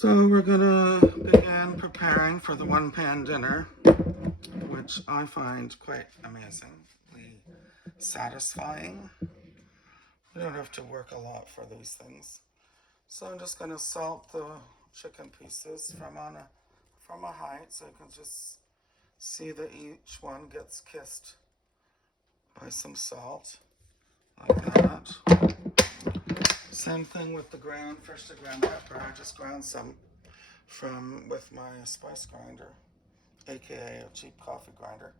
So we're gonna begin preparing for the one-pan dinner, which I find quite amazingly satisfying. You don't have to work a lot for these things. So I'm just gonna salt the chicken pieces from a height, so you can just see that each one gets kissed by some salt, like that. Same thing with the first the ground pepper. I just ground some with my spice grinder, aka a cheap coffee grinder.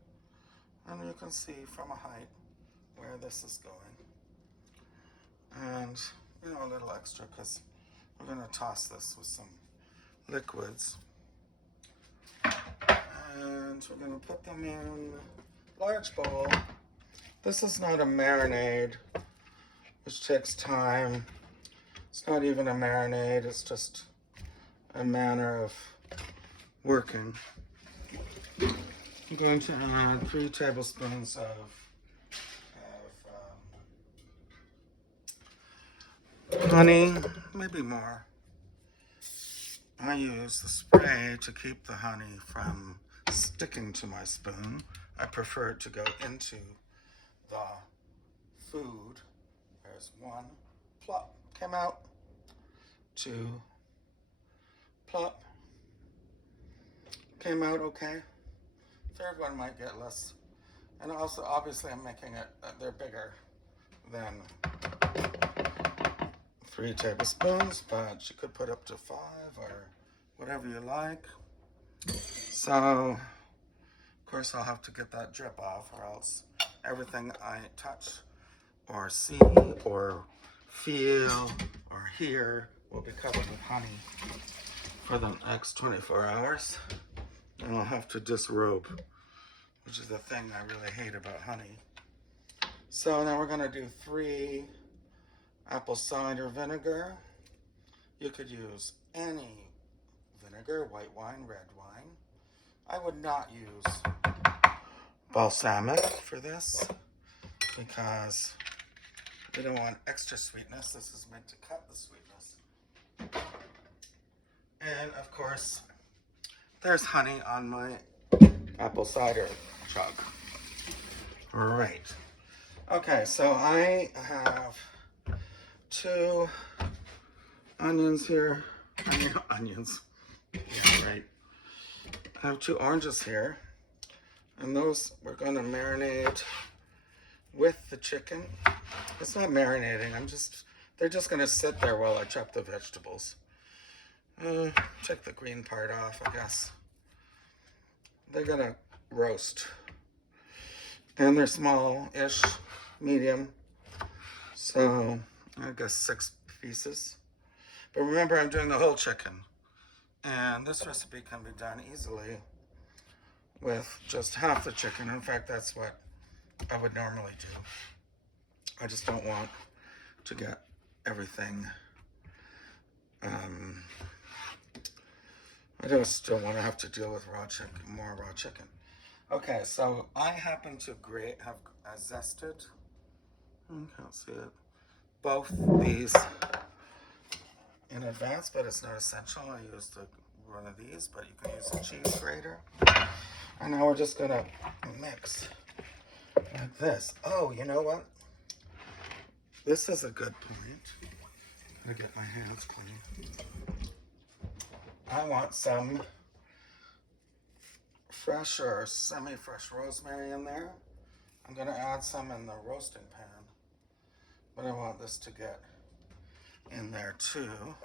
And you can see from a height where this is going. And, a little extra because we're going to toss this with some liquids. And we're going to put them in a large bowl. This is not a marinade, which takes time. It's not even a marinade, it's just a manner of working. I'm going to add 3 tablespoons of honey, maybe more. I use the spray to keep the honey from sticking to my spoon. I prefer it to go into the food. There's 1, plop, came out. 2, plop, came out okay. 3rd one might get less. And also, obviously, I'm making it, they're bigger than 3 tablespoons, but you could put up to 5 or whatever you like. So, of course, I'll have to get that drip off, or else everything I touch or see or feel or hear will be covered with honey for the next 24 hours. And I'll have to disrobe, which is the thing I really hate about honey. So now we're going to do 3 apple cider vinegar. You could use any vinegar, white wine, red wine. I would not use balsamic for this because we don't want extra sweetness. This is meant to cut the sweetness. And of course, there's honey on my apple cider jug. Right. Okay, so I have 2 onions here. Onions. Yeah, right. I have 2 oranges here. And those we're going to marinate with the chicken. It's not marinating. They're just going to sit there while I chop the vegetables. Take the green part off, I guess. They're going to roast. And they're small-ish, medium. So, I guess 6 pieces. But remember, I'm doing the whole chicken. And this recipe can be done easily with just half the chicken. In fact, that's what I would normally do. I just don't want to get everything. I just don't want to have to deal with more raw chicken. Okay, so I happen to have zested. I can't see it. Both these in advance, but it's not essential. I used one of these, but you can use a cheese grater. And now we're just gonna mix like this. Oh, you know what? This is a good point. I'm gonna get my hands clean. I want some fresh or semi-fresh rosemary in there. I'm gonna add some in the roasting pan, but I want this to get in there too.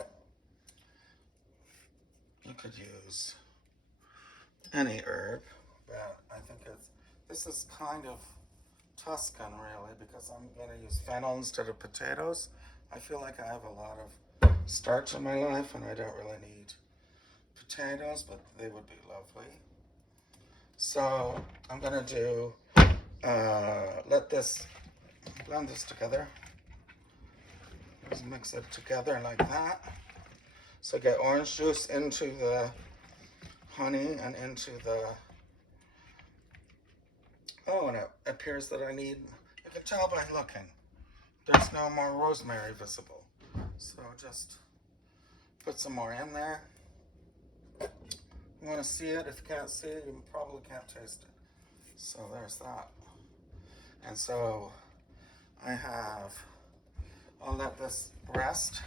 You could use any herb, but I think this is kind of Tuscan really, because I'm gonna use fennel instead of potatoes. I feel like I have a lot of starch in my life and I don't really need potatoes, but they would be lovely. So I'm gonna do, blend this together. Just mix it together like that. So get orange juice into the honey and into the, and it appears that I need, you can tell by looking, there's no more rosemary visible. So just put some more in there. You want to see it? If you can't see it, you probably can't taste it. So there's that. And so I'll let this rest.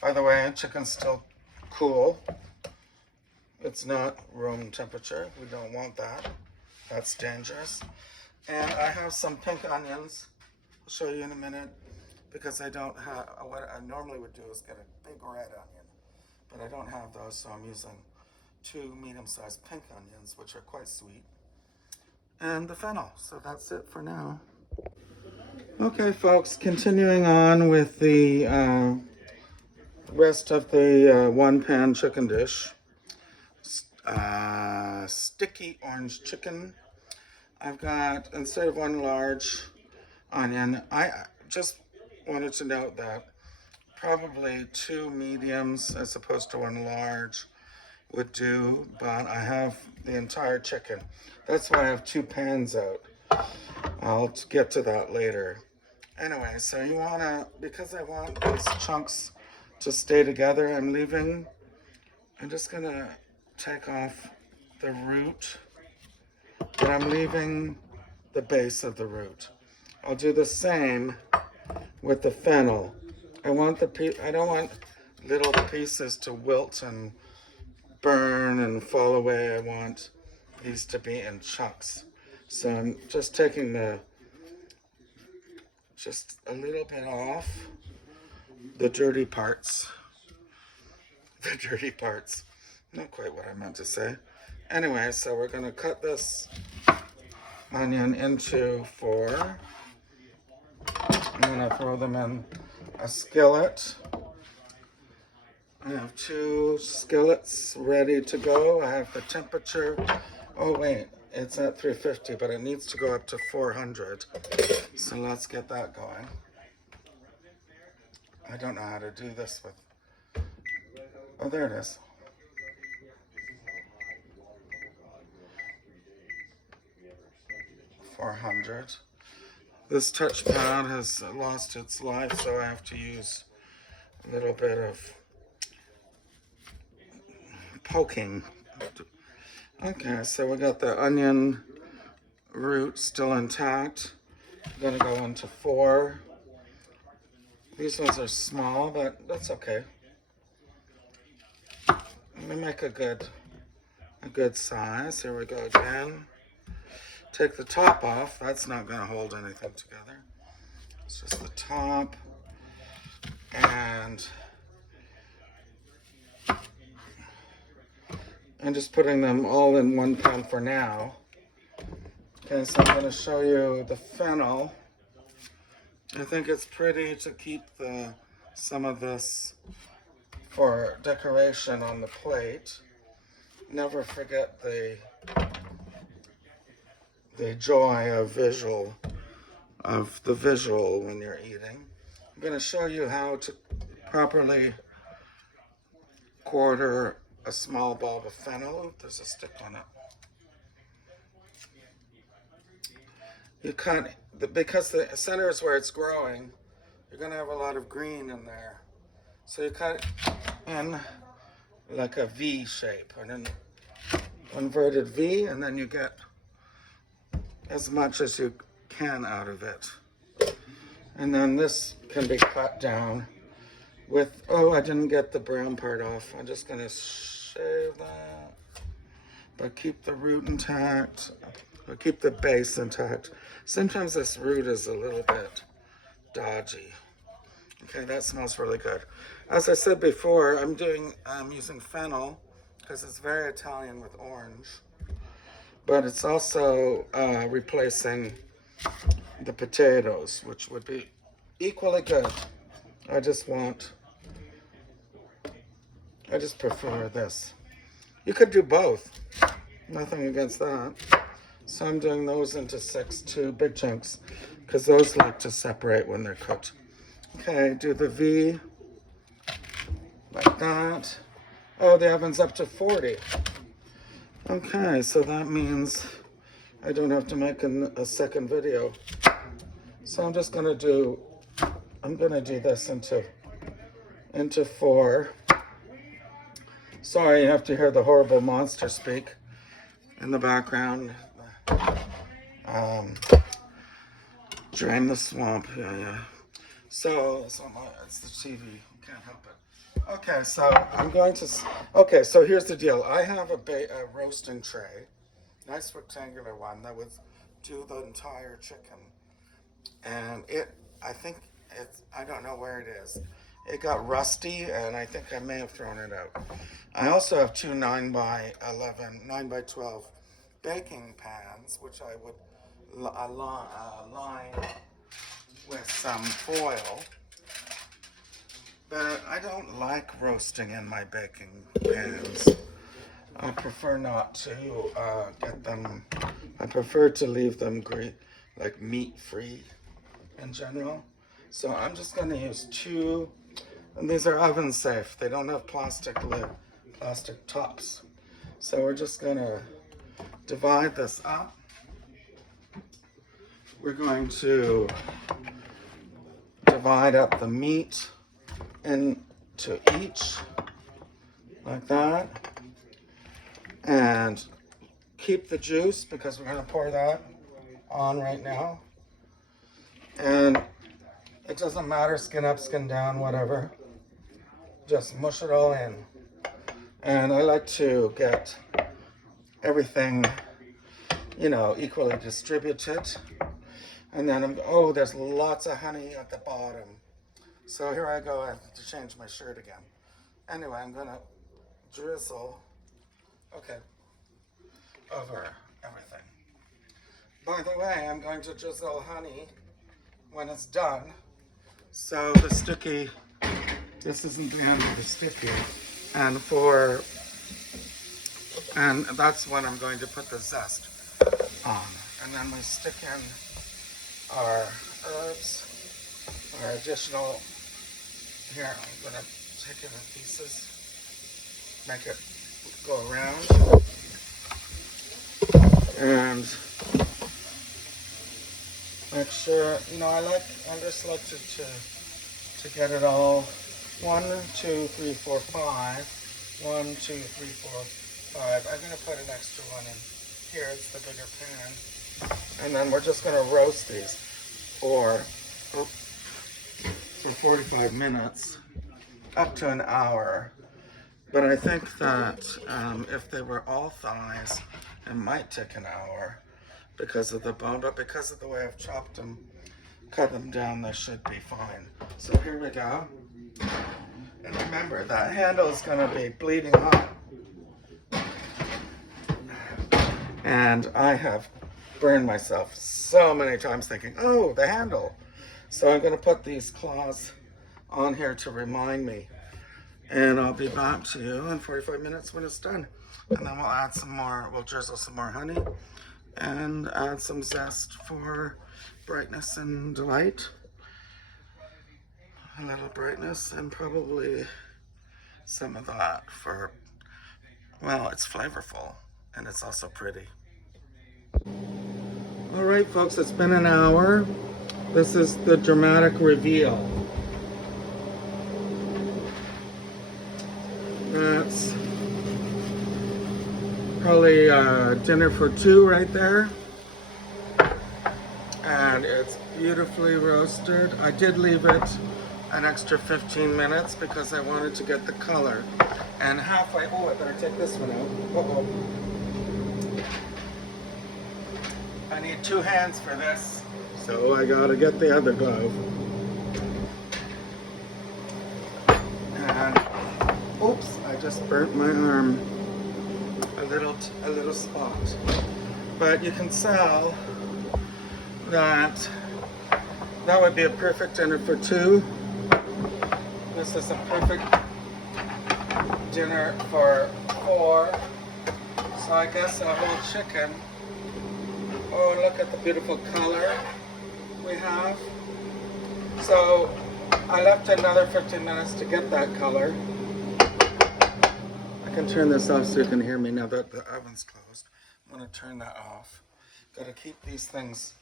By the way, chicken's still cool. It's not room temperature. We don't want that. That's dangerous. And I have some pink onions. I'll show you in a minute, because I don't have, what I normally would do is get a big red onion, but I don't have those, so I'm using 2 medium-sized pink onions, which are quite sweet, and the fennel. So that's it for now. Okay, folks, continuing on with the rest of the one-pan chicken dish. Sticky orange chicken. I've got, instead of 1 large onion, I just wanted to note that probably 2 mediums as opposed to 1 large would do, but I have the entire chicken. That's why I have 2 pans out. I'll get to that later. Anyway, so you wanna, because I want these chunks to stay together, I'm just gonna take off the root, but I'm leaving the base of the root. I'll do the same with the fennel. I don't want little pieces to wilt and burn and fall away. I want these to be in chunks. So I'm just taking just a little bit off the dirty parts. The dirty parts. Not quite what I meant to say. Anyway, so we're going to cut this onion into 4. I'm going to throw them in a skillet. I have 2 skillets ready to go. I have the temperature. Oh wait, it's at 350, but it needs to go up to 400. So let's get that going. I don't know how to do this with... Oh, there it is. $400. This touchpad has lost its life, so I have to use a little bit of poking. Okay, so we got the onion root still intact. I'm gonna go into 4. These ones are small, but that's okay. Let me make a good size. Here we go again. Take the top off. That's not gonna hold anything together. It's just the top. And I'm just putting them all in 1 pan for now. Okay, so I'm going to show you the fennel. I think it's pretty to keep some of this for decoration on the plate. Never forget the joy of the visual when you're eating. I'm going to show you how to properly quarter a small bulb of fennel. There's a stick on it. You cut, because the center is where it's growing, you're going to have a lot of green in there. So you cut in like a V shape, an inverted V, and then you get as much as you can out of it. And then this can be cut down with, oh, I didn't get the brown part off. I'm just going to shave that, but keep the root intact, or keep the base intact. Sometimes this root is a little bit dodgy. Okay, that smells really good. As I said before, I'm using fennel because it's very Italian with orange, but it's also replacing the potatoes, which would be equally good. I just prefer this. You could do both. Nothing against that. So I'm doing those into 2 big chunks because those like to separate when they're cooked. Okay, do the V like that. Oh, the oven's up to 40. Okay, so that means I don't have to make a second video. So I'm just gonna do this into 4. Sorry, you have to hear the horrible monster speak in the background. Um, Drain the swamp. Yeah. So it's the TV. Can't help it. Okay, so I'm going to. Okay, so here's the deal. I have a roasting tray, nice rectangular one that would do the entire chicken, and I think I don't know where it is. It got rusty, and I think I may have thrown it out. I also have two 9 by 12 baking pans, which I would line with some foil. But I don't like roasting in my baking pans. I prefer not to get them. I prefer to leave them like meat-free in general. So I'm just going to use two, and these are oven safe. They don't have plastic tops. So we're just going to divide this up. We're going to divide up the meat into each, like that. And keep the juice because we're going to pour that on right now. And it doesn't matter, skin up, skin down, whatever. Just mush it all in. And I like to get everything, equally distributed. And then there's lots of honey at the bottom. So here I go. I have to change my shirt again. Anyway, I'm going to drizzle, over everything. By the way, I'm going to drizzle honey when it's done. So this isn't the end of the sticky. And that's when I'm going to put the zest on. And then we stick in our herbs, our additional, here, I'm going to take it in pieces, make it go around, and make sure, I just like to get it all, 1, 2, 3, 4, 5, 1, 2, 3, 4, 5, I'm going to put an extra one in here, it's the bigger pan, and then we're just going to roast these for 45 minutes, up to an hour. But I think that if they were all thighs, it might take an hour because of the bone, but because of the way I've chopped them, cut them down, they should be fine. So here we go. And remember, that handle is going to be bleeding hot. And I have burned myself so many times thinking, oh, the handle. So I'm going to put these claws on here to remind me. And I'll be back to you in 45 minutes when it's done. And then we'll drizzle some more honey and add some zest for brightness and delight. A little brightness and probably some of that it's flavorful and it's also pretty. All right, folks, it's been an hour. This is the dramatic reveal. That's probably dinner for two right there. And it's beautifully roasted. I did leave it an extra 15 minutes because I wanted to get the color. And I better take this one out. I need 2 hands for this. So I gotta get the other glove. And oops, I just burnt my arm. A little spot. But you can tell that would be a perfect dinner for 2. This is a perfect dinner for 4. So I guess a whole chicken. Oh, look at the beautiful color we have. So I left another 15 minutes to get that color. I can turn this off so you can hear me now that the oven's closed. I'm going to turn that off. Got to keep these things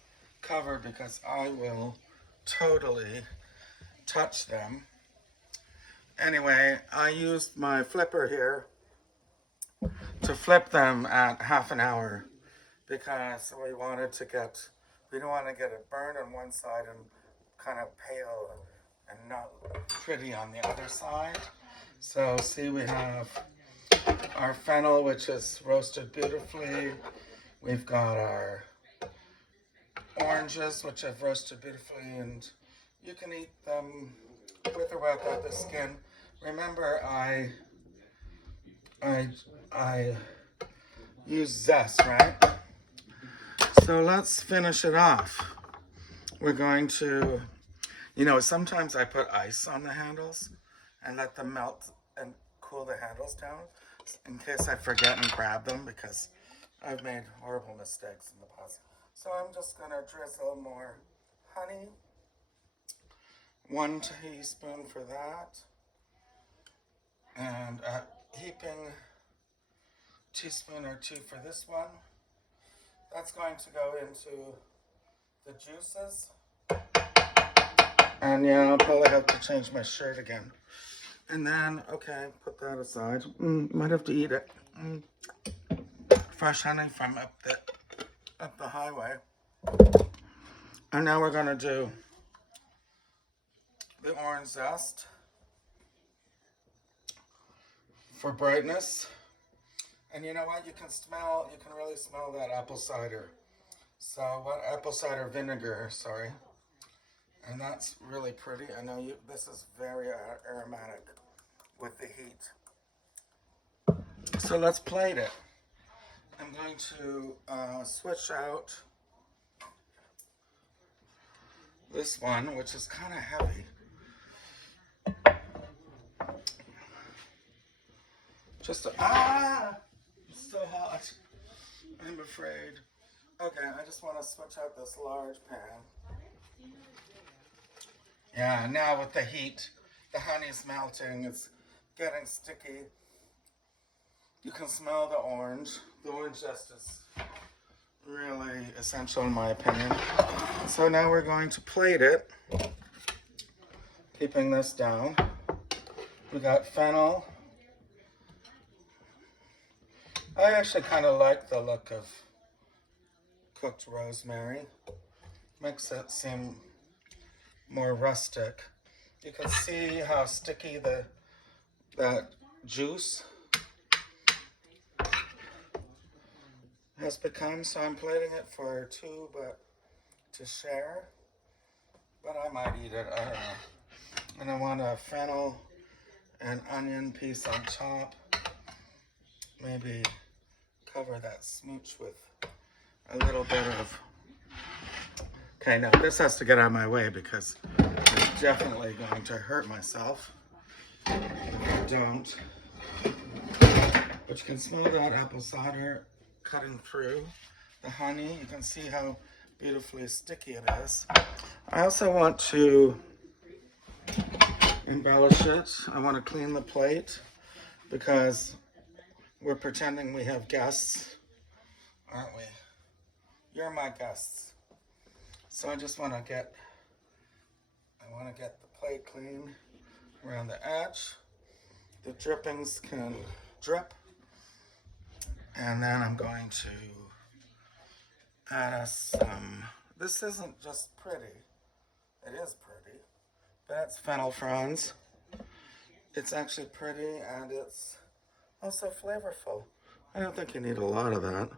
covered because I will totally touch them. Anyway, I used my flipper here to flip them at half an hour because we don't want to get it burned on one side and kind of pale and not pretty on the other side. So see, we have our fennel, which is roasted beautifully. We've got our oranges, which I've roasted beautifully, and you can eat them with or without the skin. Remember, I use zest, right? So let's finish it off. We're going to, sometimes I put ice on the handles and let them melt and cool the handles down in case I forget and grab them, because I've made horrible mistakes in the past. So I'm just going to drizzle more honey. 1 teaspoon for that. And a heaping teaspoon or 2 for this one. That's going to go into the juices. And yeah, I'll probably have to change my shirt again. And then, okay, put that aside. Might have to eat it. Fresh honey from up the highway. And now we're gonna do the orange zest for brightness. And you know what? You can really smell that apple cider. So apple cider vinegar, sorry. And that's really pretty. I know this is very aromatic with the heat. So let's plate it. I'm going to switch out this one, which is kind of heavy. It's so hot. I'm afraid. Okay, I just want to switch out this large pan. Yeah, now with the heat, the honey's melting, it's getting sticky. You can smell the orange. The orange zest is really essential in my opinion. So now we're going to plate it, keeping this down. We got fennel. I actually kind of like the look of cooked rosemary. Makes it seem more rustic. You can see how sticky that juice has become. So I'm plating it for 2, but to share. But I might eat it, I don't know. And I want a fennel and onion piece on top. Maybe cover that smooch with a little bit of... Okay, now this has to get out of my way because I'm definitely going to hurt myself if I don't. But you can smell that apple cider cutting through the honey. You can see how beautifully sticky it is. I also want to embellish it. I want to clean the plate because we're pretending we have guests, aren't we? You're my guests. So I just want to get the plate clean around the edge. The drippings can drip. And then I'm going to add some, this isn't just pretty, it is pretty, but it's fennel fronds. It's actually pretty and it's also flavorful. I don't think you need a lot of that,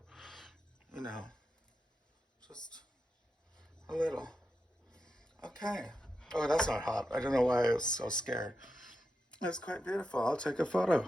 just a little. Okay. Oh, that's not hot. I don't know why I was so scared. It's quite beautiful. I'll take a photo.